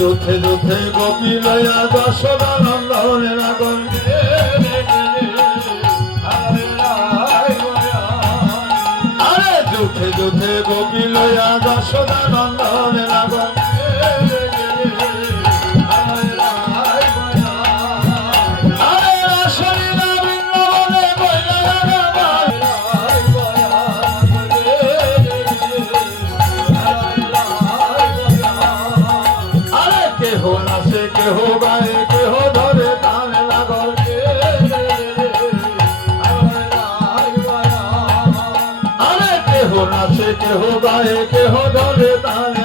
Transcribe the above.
যুদ্ধে যুদ্ধে গোপী লয়া যশোদা নন্দনের আগন আরে যুদ্ধে যুদ্ধে গোপী লয়া যশোদা নন্দনের আগন কেহ নাচে কেহ গায়ে কেহ ধরে তাল লাগল আরে কেহ নাচে কেহ গায়ে কেহ ধরে তাল